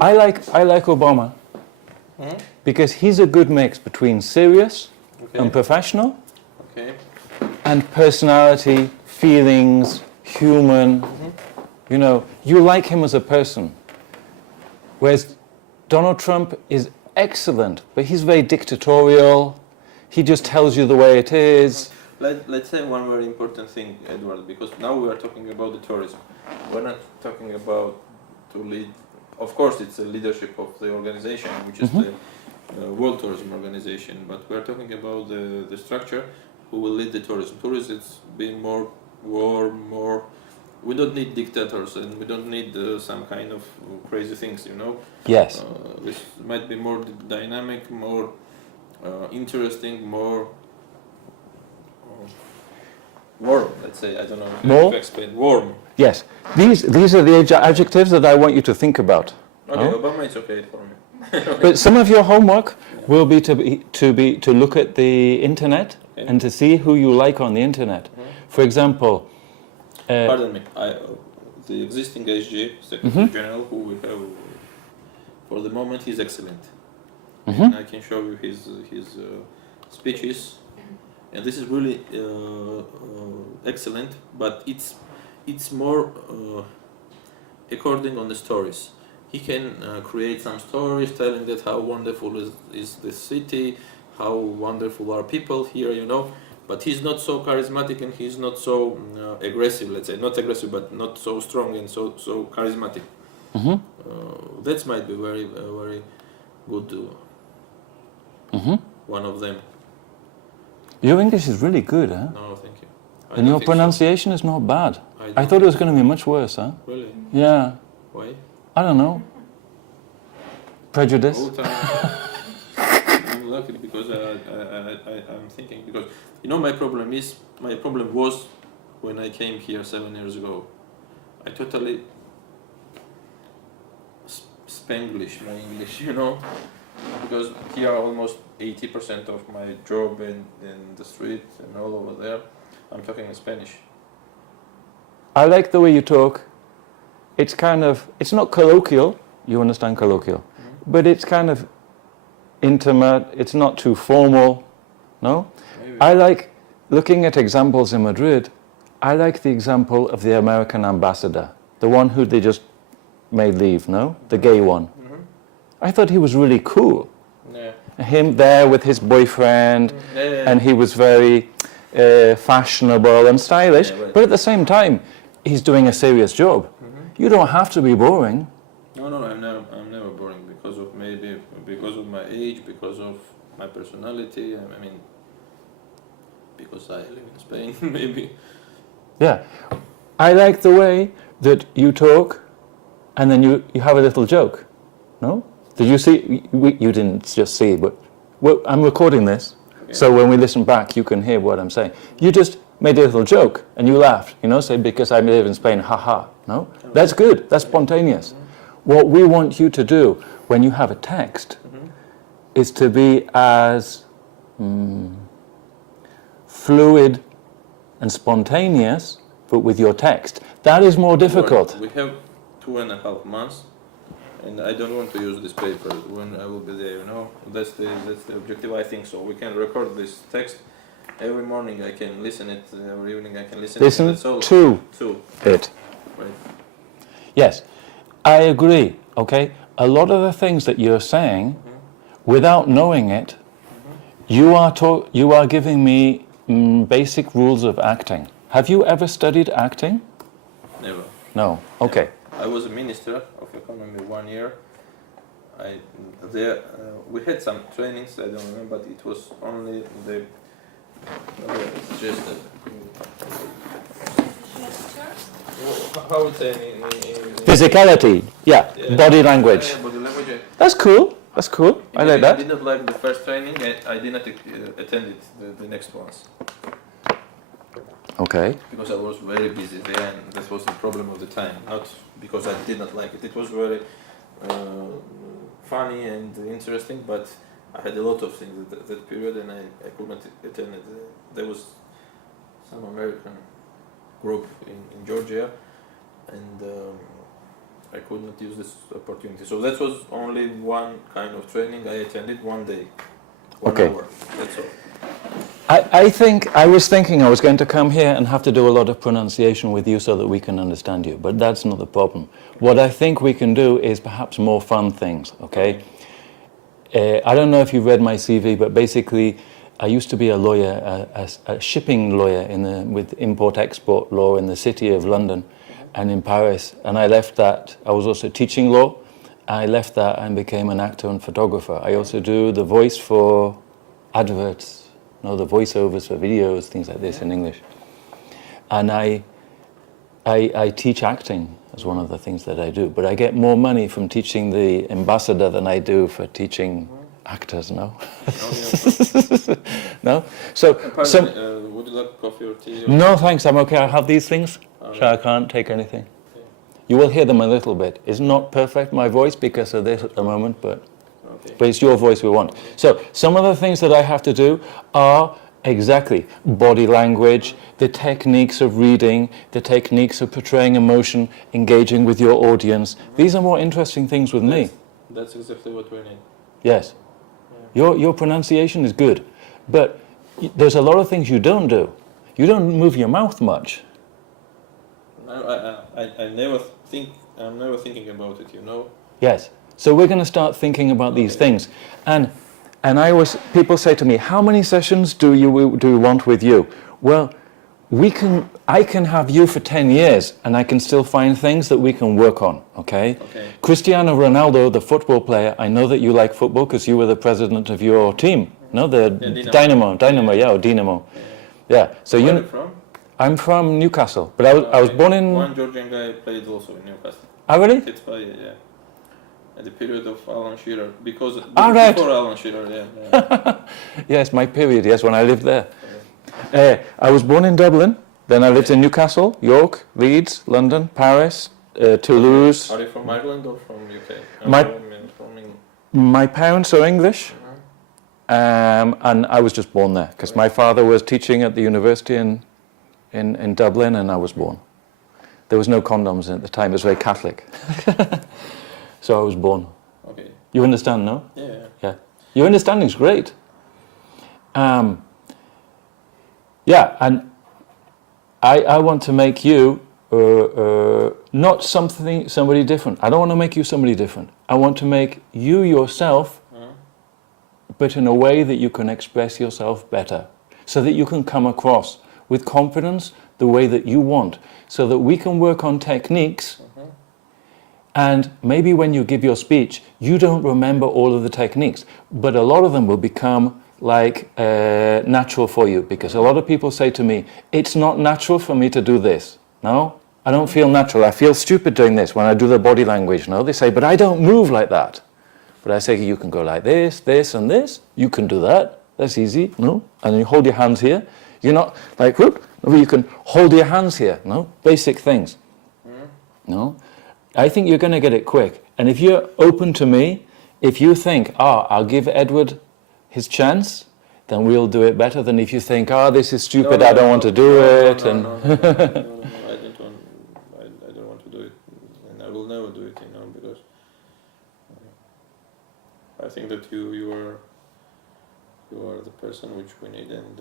I like Obama because he's a good mix between serious and professional, and personality, feelings, human. You know, you like him as a person. Whereas Donald Trump is excellent, but he's very dictatorial. He just tells you the way it is. Let's say one very important thing, Edward, because now we are talking about the tourism. We're not talking about to lead. Of course, it's a leadership of the organization, which is the World Tourism Organization. But we are talking about the structure who will lead the tourism. Tourism is being more warm, more. We don't need dictators, and we don't need some kind of crazy things, you know. Yes. This might be more dynamic, more interesting, more warm. Let's say, I don't know how to explain. Warm. Yes. These are the adjectives that I want you to think about. Okay, Obama is okay for me. But some of your homework will be to look at the internet and to see who you like on the internet. For example. Pardon me. The existing SG, Secretary General, who we have for the moment, he's excellent. And I can show you his speeches, and this is really excellent. But it's more according on the stories. He can create some stories telling that how wonderful is the city, how wonderful are people here, you know. But he's not so charismatic, and he's not so aggressive. Let's say not aggressive, but not so strong and so charismatic. That might be very good. One of them. Your English is really good, huh? No, thank you. And your pronunciation is not bad. I thought it was going to be much worse, huh? Really? Yeah. Why? I don't know. Prejudice. I'm lucky because I'm thinking, because you know my problem was when I came here 7 years ago. I totally Spanglish my English, you know, because here almost 80% of my job in the street and all over there, I'm talking in Spanish. I like the way you talk. It's kind of, it's not colloquial, you understand colloquial, but it's kind of intimate, it's not too formal, no? Maybe. I like looking at examples in Madrid. I like the example of the American ambassador, the one who they just made leave, no? The gay one. I thought he was really cool. Yeah. Him there with his boyfriend, and he was very fashionable and stylish, but at the same time, he's doing a serious job. You don't have to be boring. No, I'm never boring because of my age, because of my personality. I mean, because I live in Spain, maybe. Yeah, I like the way that you talk, and then you have a little joke. No? Did you see? You didn't just see, but I'm recording this, so when we listen back, you can hear what I'm saying. You just made a little joke, and you laughed, you know, say, because I live in Spain, haha, no? That's good, that's spontaneous. What we want you to do when you have a text is to be as fluid and spontaneous, but with your text. That is more difficult. We have 2.5 months, and I don't want to use this paper when I will be there, you know. That's the objective, I think so. We can record this text. Every morning I can listen it, every evening I can listen to it. Right. Yes, I agree, okay? A lot of the things that you're saying, without knowing it, you are giving me basic rules of acting. Have you ever studied acting? Never. No, okay. I was a minister of economy 1 year. We had some trainings, I don't remember, but it was only the how would say in physicality, body language. Body language. That's cool. That's cool. I like that. I did not like the first training. I did not attend the next ones. Okay. Because I was very busy there, and that was the problem of the time. Not because I did not like it. It was very funny and interesting, but I had a lot of things that period, and I could not attend it. There was some American group in Georgia, and I could not use this opportunity. So that was only one kind of training I attended one day, 1 Okay. hour. That's all. I was thinking I was going to come here and have to do a lot of pronunciation with you so that we can understand you, but that's not the problem. What I think we can do is perhaps more fun things, okay? I don't know if you've read my CV, but basically I used to be a lawyer, a shipping lawyer with import-export law in the city of London and in Paris, and I left that. I was also teaching law. I left that and became an actor and photographer. I also do the voice for adverts, the voiceovers for videos, things like this in English. And I teach acting as one of the things that I do, but I get more money from teaching the ambassador than I do for teaching actors, no? No? So, would you like coffee or tea? Or no thanks, I'm okay. I have these things, so right. I can't take anything. Okay. You will hear them a little bit. It's not perfect, my voice, because of this at the moment, but it's your voice we want. So, some of the things that I have to do are exactly body language, the techniques of reading, the techniques of portraying emotion, engaging with your audience. These are more interesting things with me. That's exactly what we need. Yes. Your pronunciation is good, but there's a lot of things you don't do. You don't move your mouth much. I'm never thinking about it, you know? Yes. So we're going to start thinking about these things. And people say to me, how many sessions do you want with you? Well, I can have you for 10 years and I can still find things that we can work on, okay? Cristiano Ronaldo, the football player, I know that you like football because you were the president of your team, no? Dynamo, or Dynamo. Yeah. So where are you from? I'm from Newcastle, but I was born in... One Georgian guy played also in Newcastle. Oh, really? It's yeah. At the period of Alan Shearer, because right. before Alan Shearer, yeah. Yes, my period, yes, when I lived there. I was born in Dublin, then I lived in Newcastle, York, Leeds, London, Paris, Toulouse. Are you from Ireland or from UK? My parents are English, and I was just born there, because my father was teaching at the university in Dublin, and I was born. There was no condoms at the time, it was very Catholic. So I was born. Okay. You understand, no? Yeah. Your understanding is great. Yeah, and I want to make you not somebody different. I don't want to make you somebody different. I want to make you yourself, but in a way that you can express yourself better, so that you can come across with confidence the way that you want, so that we can work on techniques. And maybe when you give your speech, you don't remember all of the techniques, but a lot of them will become like natural for you, because a lot of people say to me, it's not natural for me to do this. No, I don't feel natural. I feel stupid doing this when I do the body language. No, they say, but I don't move like that. But I say, you can go like this, this, and this. You can do that. That's easy. No, and you hold your hands here. You're not like, whoop. No, you can hold your hands here. No, basic things. No. I think you're going to get it quick. And if you're open to me, if you think, I'll give Edward his chance, then we'll do it better than if you think, this is stupid, I don't want to do it. No, I don't want to do it, and I will never do it, because I think that you are the person which we need, and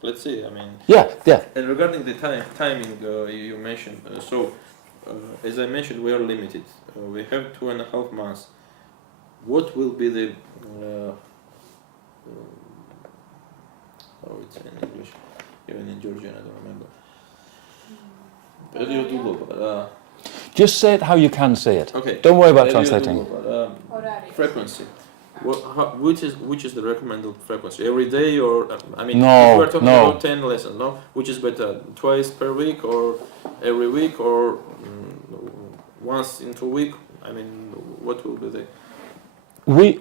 let's see. I mean. Yeah. And regarding the timing, you mentioned as I mentioned, we are limited. We have 2.5 months. What will be the it's in English, even in Georgian, I don't remember. Just say it how you can say it. Okay. Don't worry about translating. Frequency. Which is the recommended frequency? Every day, or if we're talking about 10 lessons, no? Which is better, twice per week, or every week, or once in 2 weeks? What will be the?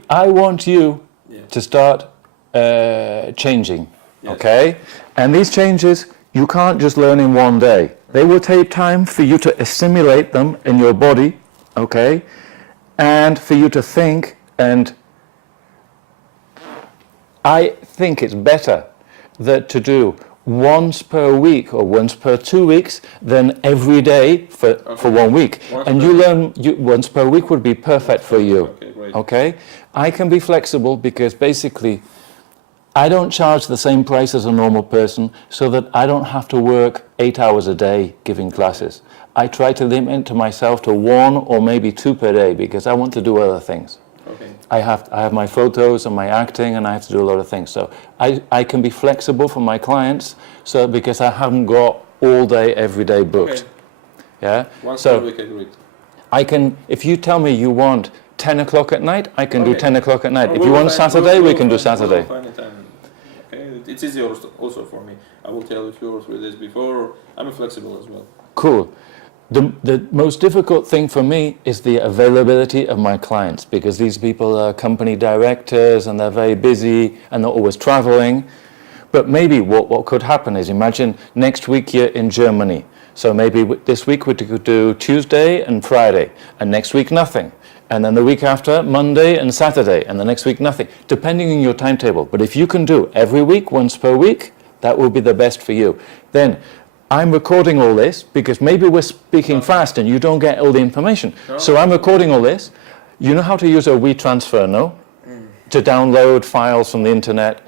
I want you to start changing, okay? And these changes you can't just learn in one day. They will take time for you to assimilate them in your body, okay? And for you to think, and I think it's better to do once per week or once per 2 weeks than every day for 1 week. And you learn once per week would be perfect for you. Okay, great. Okay? I can be flexible because basically I don't charge the same price as a normal person so that I don't have to work 8 hours a day giving classes. I try to limit to myself to 1 or maybe 2 per day because I want to do other things. Okay. I have my photos and my acting and I have to do a lot of things. So I can be flexible for my clients so because I haven't got all day, every day booked. Okay. Yeah? Once So per week, agreed. I can, if you tell me you want 10 o'clock at night, I can do Okay. 10 o'clock at night. Well, If you we'll want find- Saturday, we'll we can do find- Saturday. we'll find a time. Okay, it's easy also for me. I will tell you 2 or 3 days before. I'm flexible as well. Cool. The most difficult thing for me is the availability of my clients because these people are company directors and they're very busy and they're always traveling. But maybe what could happen is imagine next week you're in Germany. So maybe this week we could do Tuesday and Friday and next week nothing. And then the week after, Monday and Saturday, and the next week nothing, depending on your timetable. But if you can do every week, once per week, that will be the best for you. Then I'm recording all this because maybe we're speaking fast and you don't get all the information. So I'm recording all this. You know how to use a WeTransfer, no? To download files from the internet.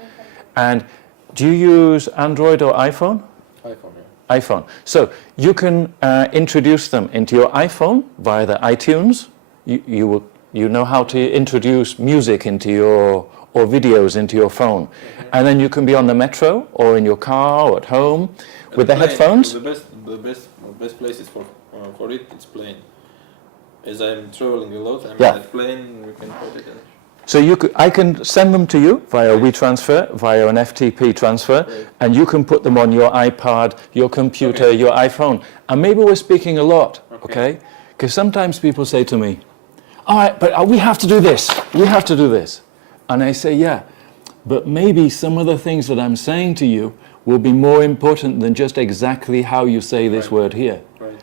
And do you use Android or iPhone? iPhone, yeah. iPhone. So you can introduce them into your iPhone via the iTunes. You know how to introduce music into your or videos into your phone, and then you can be on the metro or in your car or at home with the headphones. The best places for it, it's plane. As I'm traveling a lot, I'm Yeah. at plane. We can put it in. So I can send them to you via WeTransfer, via an FTP transfer, Right. and you can put them on your iPad, your computer, Okay. your iPhone, and maybe we're speaking a lot, Okay. okay? Because sometimes people say to me, all right, but we have to do this, we have to do this. And I say, yeah, but maybe some of the things that I'm saying to you will be more important than just exactly how you say this Right. word here. Right.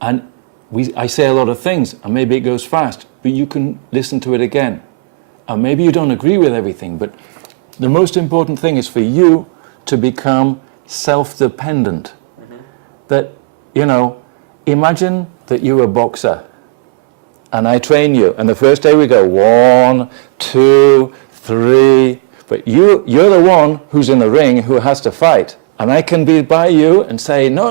And I say a lot of things, and maybe it goes fast, but you can listen to it again. And maybe you don't agree with everything, but the most important thing is for you to become self-dependent. That, imagine that you're a boxer, and I train you, and the first day we go 1, 2, 3, but you're the one who's in the ring who has to fight, and I can be by you and say, no,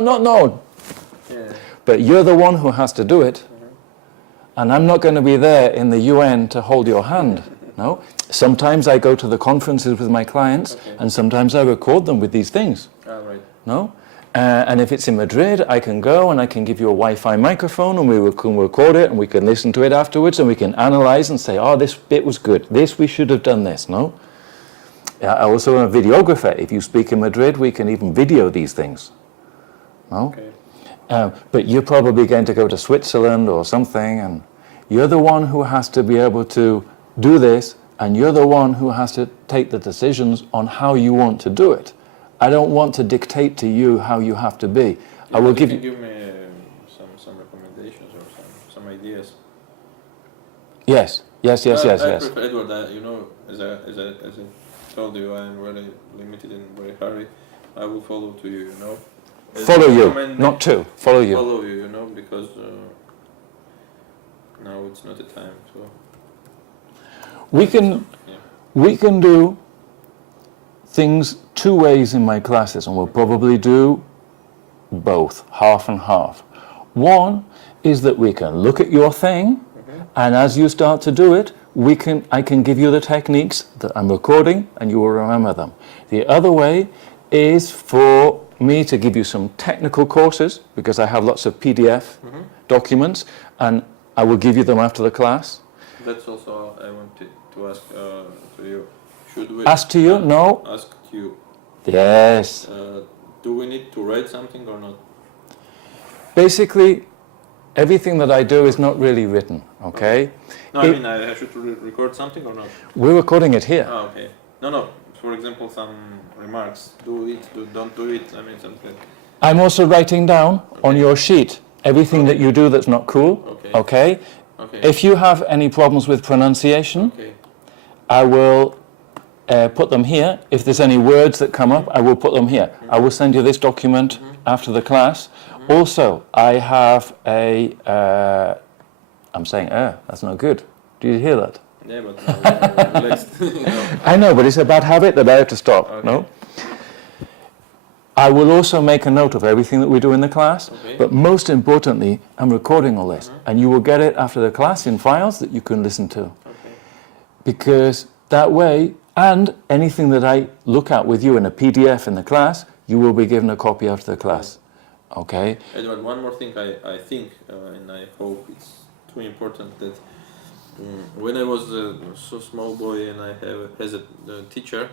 Yeah. but you're the one who has to do it, and I'm not going to be there in the UN to hold your hand, no? Sometimes I go to the conferences with my clients, Okay. and sometimes I record them with these things, All right. no? And if it's in Madrid, I can go and I can give you a Wi-Fi microphone and we can record it and we can listen to it afterwards and we can analyze and say, oh, this bit was good. This, we should have done this, no? I also am a videographer. If you speak in Madrid, we can even video these things, no? Okay. But you're probably going to go to Switzerland or something and you're the one who has to be able to do this and you're the one who has to take the decisions on how you want to do it. I don't want to dictate to you how you have to be. I will give you... Give me some recommendations or some ideas. Yes. I Yes. prefer Edward. As I told you, I am very limited and very hurry. I will follow to you. As Follow you, recommend me, not to. Follow you. Follow you. Because now it's not the time. So We can do things 2 ways in my classes, and we'll probably do both, half and half. One is that we can look at your thing, and as you start to do it, I can give you the techniques that I'm recording, and you will remember them. The other way is for me to give you some technical courses, because I have lots of PDF documents, and I will give you them after the class. that's also I wanted to ask to you. Should we Ask to you? No? ask you? Yes. Do we need to write something or not? Basically, everything that I do is not really written, okay? No, I mean, I should record something or not? We're recording it here. Oh, okay. No. For example, some remarks. Do it, don't do it. I mean, something. I'm also writing down on your sheet everything that you do that's not cool, Okay. okay? If you have any problems with pronunciation, Okay. I will put them here. If there's any words that come up, I will put them here. I will send you this document after the class. Also, I have a... I'm saying, that's not good. Do you hear that? Yeah, but let's, I know, but it's a bad habit that I have to stop, Okay. no? I will also make a note of everything that we do in the class, Okay. but most importantly, I'm recording all this, and you will get it after the class in files that you can listen to. Okay. Because that way, and anything that I look at with you in a PDF in the class, you will be given a copy after the class. Okay? Edward, one more thing I think, and I hope it's too important, that when I was so small boy and I have as a teacher,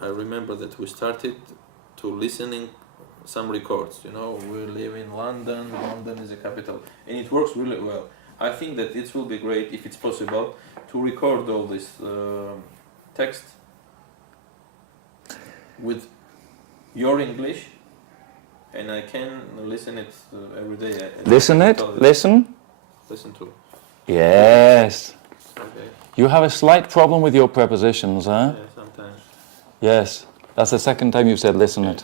I remember that we started to listening some records. You know, we live in London. London is a capital, and it works really well. I think that it will be great if it's possible to record all this text with your English, and I can listen it every day. Listen it? Listen? Listen to. Yes. Okay. You have a slight problem with your prepositions, huh? Yeah, sometimes. Yes. That's the second time you've said listen it.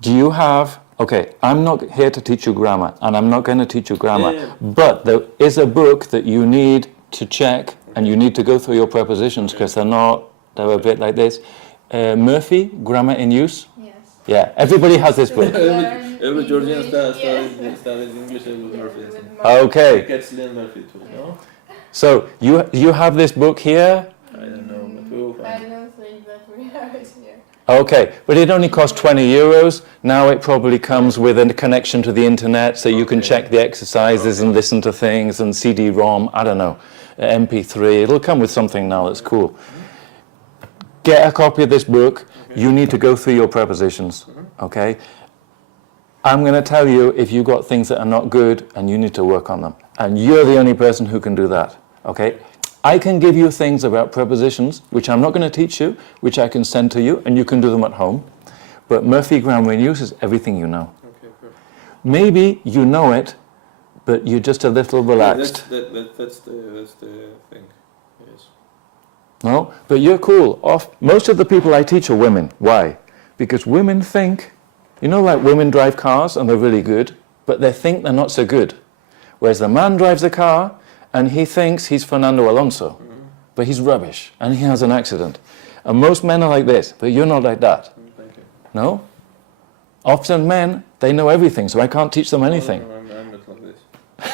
Do you have... Okay, I'm not here to teach you grammar, and I'm not going to teach you grammar, Yeah. but there is a book that you need to check, and you need to go through your prepositions, because they're a bit like this. Murphy, Grammar in Use? Yes. Yeah, everybody has this book. Every Georgian English, studied English with Murphy. Okay, Cats Cillian Murphy too, no? so you have this book here? I don't know, but we'll I find it. don't think that we have it here. Okay, but it only costs 20 euros. Now it probably comes with a connection to the internet, so you can Okay. check the exercises and listen to things, and CD-ROM, I don't know, MP3. It'll come with something now that's cool. Get a copy of this book. You need to go through your prepositions, okay? I'm going to tell you if you've got things that are not good, and you need to work on them. And you're the only person who can do that, okay? I can give you things about prepositions, which I'm not going to teach you, which I can send to you, and you can do them at home. But Murphy Grammar in Use is everything you know. Okay, perfect. Maybe you know it, but you're just a little relaxed. That's the thing. Yes. No? But you're cool. Most of the people I teach are women. Why? Because women think, you know, like women drive cars and they're really good, but they think they're not so good. Whereas the man drives a car and he thinks he's Fernando Alonso, but he's rubbish and he has an accident. And most men are like this, but you're not like that. Thank you. No? Often men, they know everything, so I can't teach them anything. No, I'm not like this.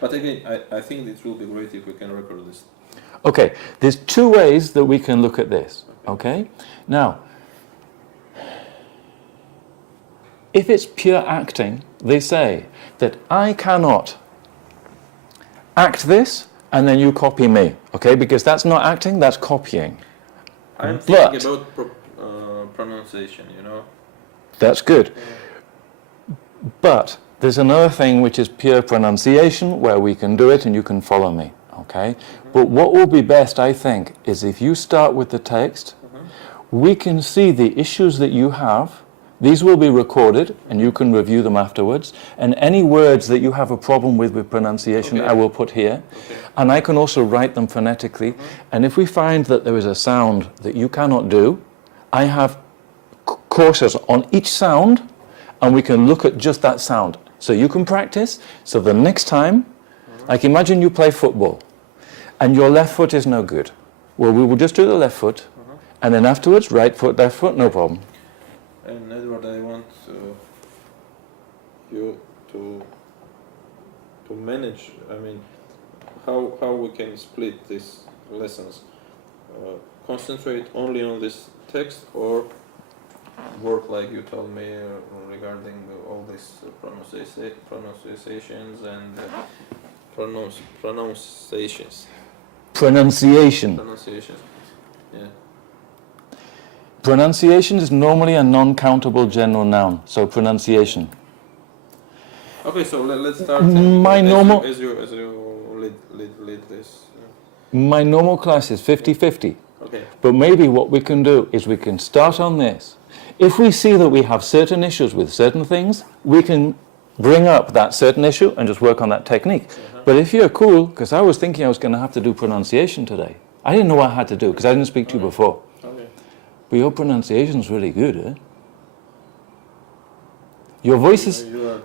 But again, I think it will be great if we can record this. Okay, there's two ways that we can look at this, okay? Now, if it's pure acting, they say that I cannot act this and then you copy me, okay? Because that's not acting, that's copying. I'm thinking But- about pronunciation, you know. That's good. But there's another thing which is pure pronunciation where we can do it and you can follow me, okay? But what will be best, I think, is if you start with the text, we can see the issues that you have. These will be recorded and you can review them afterwards. And any words that you have a problem with pronunciation, Okay. I will put here. Okay. And I can also write them phonetically. And if we find that there is a sound that you cannot do, I have courses on each sound, and we can look at just that sound. So you can practice. So the next time, like imagine you play football, and your left foot is no good. Well, we will just do the left foot, and then afterwards, right foot, left foot, no problem. And Edward, I want you to manage. I mean, how we can split these lessons? Concentrate only on this text, or work like you told me regarding all these pronunciations and pronunciations. Pronunciation. Pronunciations. Yeah. Pronunciation is normally a non-countable general noun, so pronunciation. Okay, so let's start. My normal- as you lead this. My normal class is 50-50. Okay. But maybe what we can do is we can start on this. If we see that we have certain issues with certain things, we can bring up that certain issue and just work on that technique. But if you're cool, because I was thinking I was going to have to do pronunciation today. I didn't know what I had to do because I didn't speak to you before. Okay. But your pronunciation's really good, eh? Your voice is... You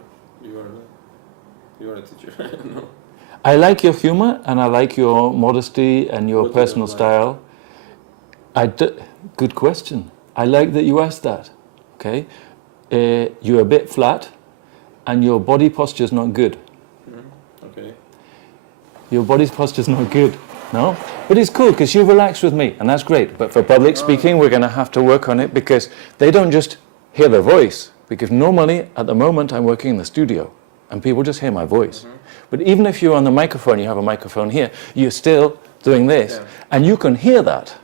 are a teacher. No. I like your humor and I like your modesty and your What do you personal like? style. Good question. I like that you asked that. Okay, you're a bit flat, and your body posture's not good. Okay. Your body's posture's not good. No, but it's cool because you relax with me, and that's great. But for public speaking, we're going to have to work on it because they don't just hear the voice. Because normally, at the moment, I'm working in the studio, and people just hear my voice. But even if you're on the microphone, you have a microphone here, you're still doing this, and you can hear that.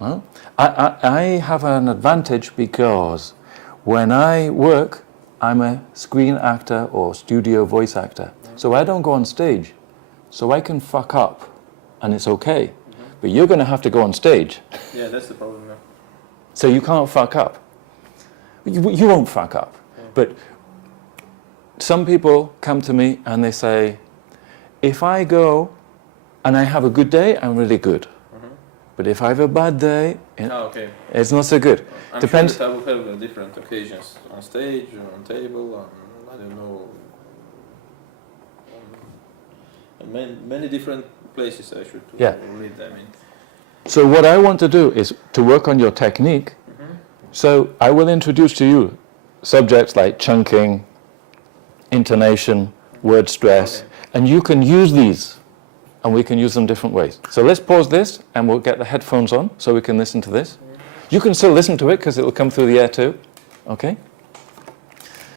No? I have an advantage because when I work, I'm a screen actor or studio voice actor. So I don't go on stage. So I can fuck up, and it's okay. But you're going to have to go on stage. Yeah, that's the problem now. So you can't fuck up. You won't fuck up. But some people come to me and they say, if I go and I have a good day, I'm really good. But if I have a bad day, Okay. it's not so good. I'm Depends. sure that I will have different occasions on stage, or on table, on, I don't know, many different places I should read them in. So what I want to do is to work on your technique. So I will introduce to you subjects like chunking, intonation, word stress, and you can use these, and we can use them different ways. So let's pause this, and we'll get the headphones on so we can listen to this. You can still listen to it because it will come through the air too. Okay?